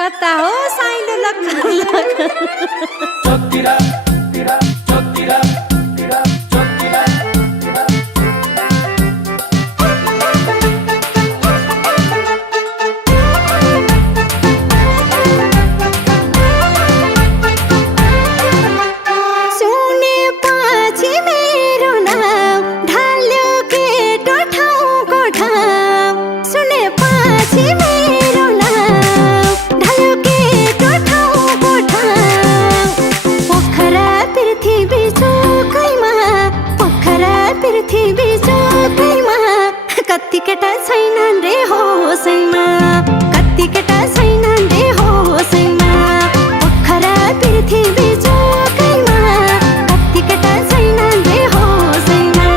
कता हो साइलो चोतिरा तिरा चोतिरा तिरा चोतिरा सुने पछि मेरो नाम ढाल्यो केटो ठाउँको ठाउँ सुने पछि मेरो नाम ढाल्यो केटो ठाउँको ठाउँ पोखरा पृथ्वी चोकैमा पोखरा पृथ्वी चोकैमा कति केटा छैनन् रे होसैमा कति केटा छैनन् रे होसैमा पोखरा पृथ्वी चोकैमा कति केटा छैनन् रे होसैमा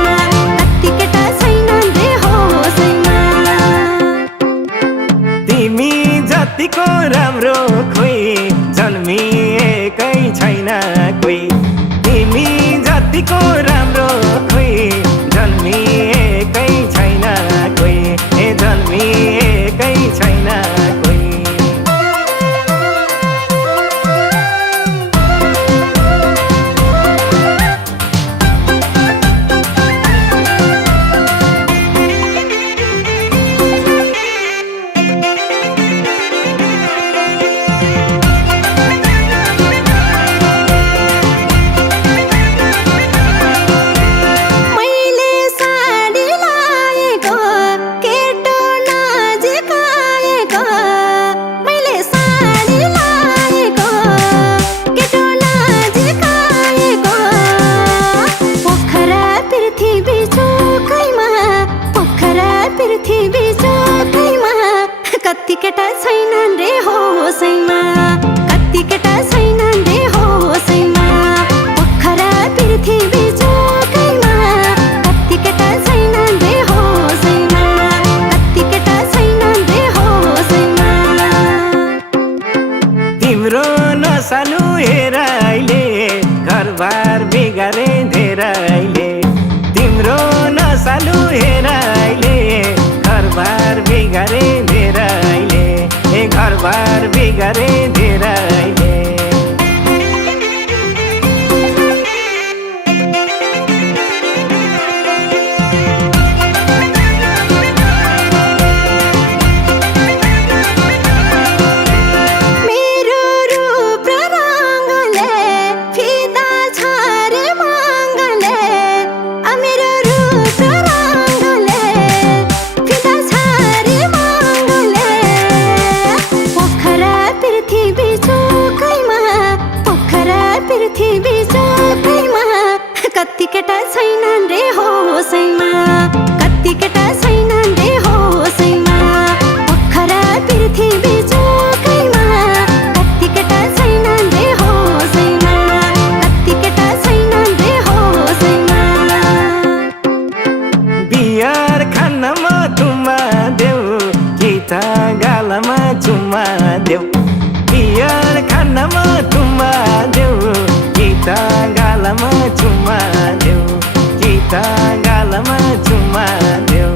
कति केटा छैनन् रे होसैमा तिमी जतिको राम्रो खोइ जन्मिएकै छैन कोही तिमी जतिको राम्रो खोइ जन्मिएकै छैन कोही ए जन्मिएकै छैन कोही मैले साडी लाएको केटो नजिक आएको मैले साडी लाएको केटो नजिक आएको पोखरा पृथ्वी चोकैमा पोखरा पृथ्वी चोकैमा कति केटा छैनन् रे होसैमा कति केटा छैनन् रे होसैमा पोखरा पृथ्वी चोकैमा कति केटा छैनन् रे होसैमा कति केटा छैनन् रे होसैमा तिम्रो नसालु हेराइले घरबार बिगारे धेरैले तिम्रो नसालु हेराइले घरबार बिगारे धेरैले ए घरबार बिगारे धेरैले मेरो रूप र रङ्गले फिदा छ रे मङ्गले मेरो रूप र रङ्गले फिदा छ रे मङ्गले पोखरा पृथ्वी चोकैमा पोखरा पृथ्वी चोकैमा कति केटा छैनन् रे होसैमा कति केटा छैनन् रे होसैमा पोखरा पृथ्वी चोकैमा कति केटा छैनन् रे होसैमा कति केटा छैनन् रे होसैमा बियर खानमा चुम्मा देऊ गीता गालामा चुम्मा देऊ बियर खानमा चुम्मा देऊ गीता गालामा चुम्मा देऊ गीता गालामा चुम्मा देऊ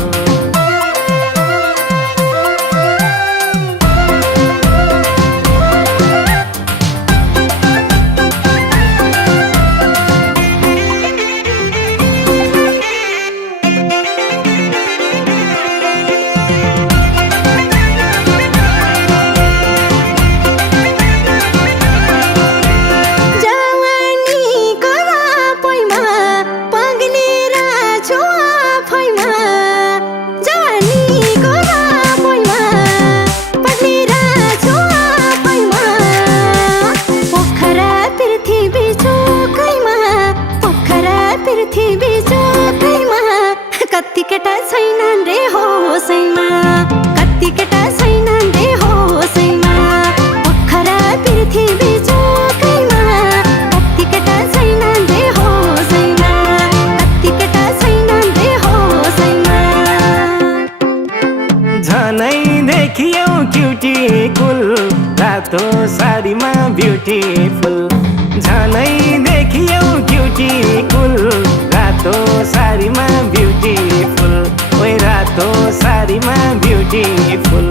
जवानीको रापैमा पग्लिरा छु आफैमा ब्युटिफुल रातो सारीमा ब्युटिफुल ओए रातो सारीमा ब्युटिफुल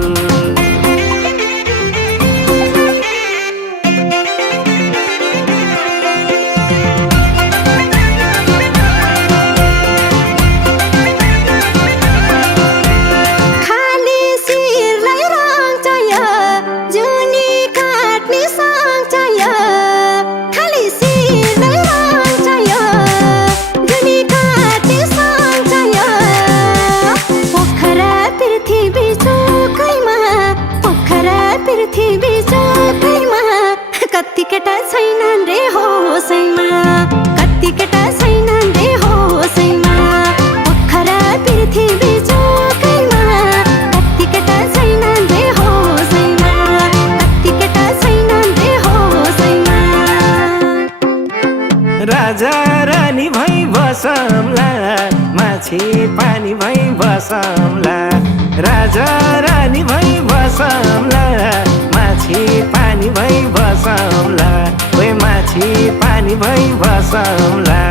कति केटा छैनन् रे होसैमा कति केटा छैनन् रे होसैमा पोखरा पृथ्वी चोकैमा कति केटा छैनन् रे होसैमा कति केटा छैनन् रे होसैमा राजा रानी भई बसौँला माछी पानी भई बसौँला राजा रानी भई बसौँला माछी पानी भई बसौँला ओए माछी पानी भई बसौँला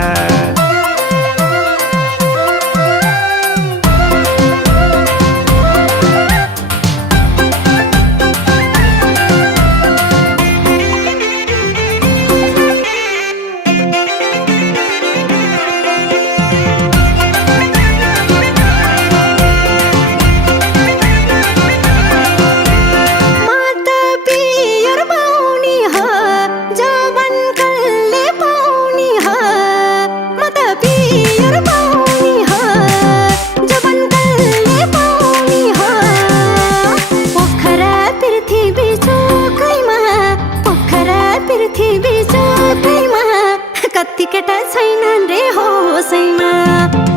कति केटा छैनन् रे होसैमा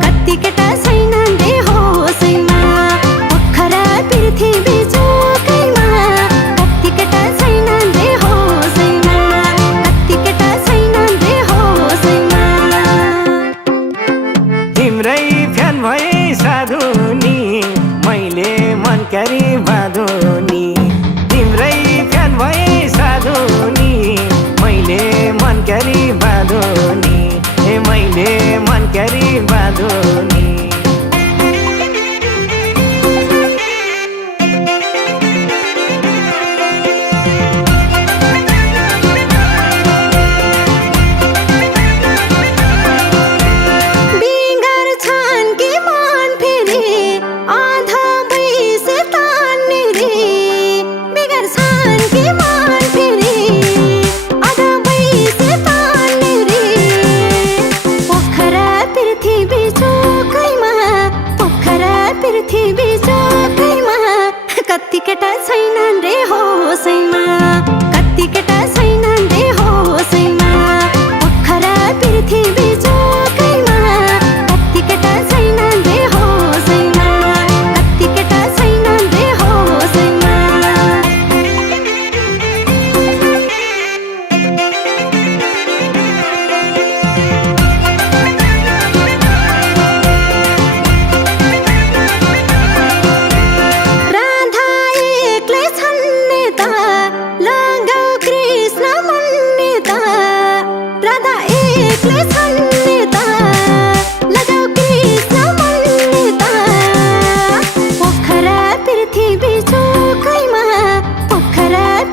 कति केटा छैनन् रे होसैमा पोखरा पृथ्वी चोकैमा कति केटा छैनन् रे होसैमा कति केटा छैनन् रे होसैमा तिम्रै फ्यान भए साधुनी मैले मन क्यारी बाँधुनी तिम्रै फ्यान भए साधुनी मैले मन क्यारी बाँधुनी ए मैले मन क्यारी बाँधुनी पृथ्वी चोकैमा कति केटा छैनन् रे होसैमा कति केटा छैनन् रे होसैमा पोखरा पृथ्वी चोकैमा कति केटा छैनन् रे होसैमा कति केटा छैनन् रे होसैमा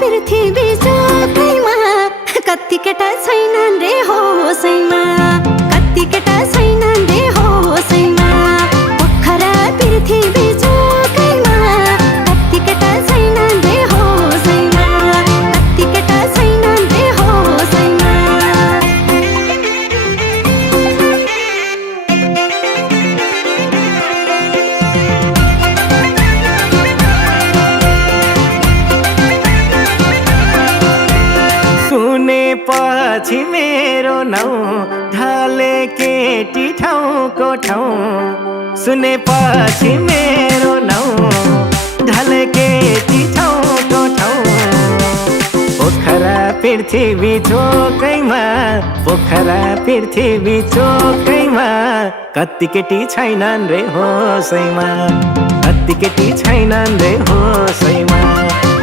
पृथ्वी चोकैमा कति केटा छैनन् रे होसैमा कति केटा छैनन् रे होसैमा पोखरा पृथ्वी चोकैमा कति केटा छैनन् रे होसैमा कति केटा छैनन् रे होसैमा पछि मेरो नाउँ ढले केटी ठाउँको ठाउँ सुनेपछि मेरो नाउँ ढले केटी ठाउँको ठाउँ पोखरा पृथ्वी चोकैमा पोखरा पृथ्वी चोकैमा कति केटी छैनन् रे होसैमा कति केटी छैनन् रे होसैमा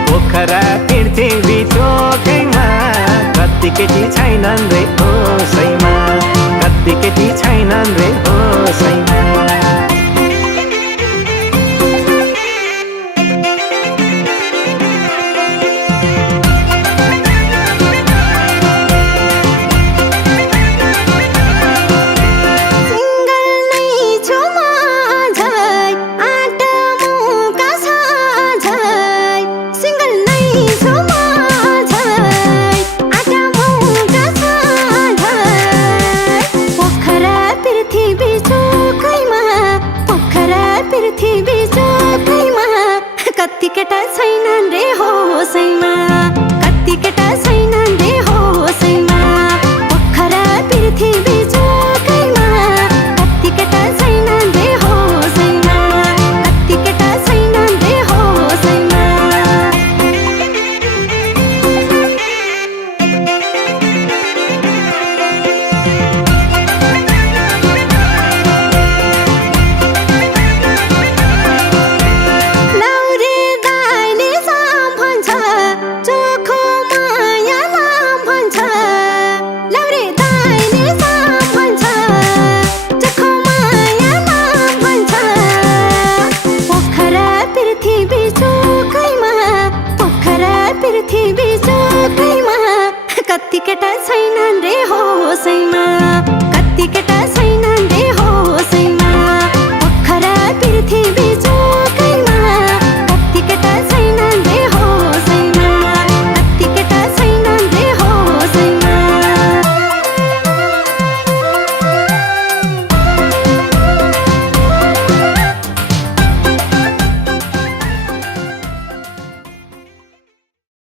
पोखरा पृथ्वी चोकैमा कति केटी छैनन् रे होसैमा कति केटी छैनन् रे होसैमा कति केटा छैनन् रे होसैमा कति केटा छैनन् रे होसैमा पोखरा पृथ्वी जोकैमा कति केटा छैनन् रे होसैमा कति केटा छैनन् रे होसैमा पृथ्वी जोकैमा कति केटा छैनन् रे होसैमा कति केटा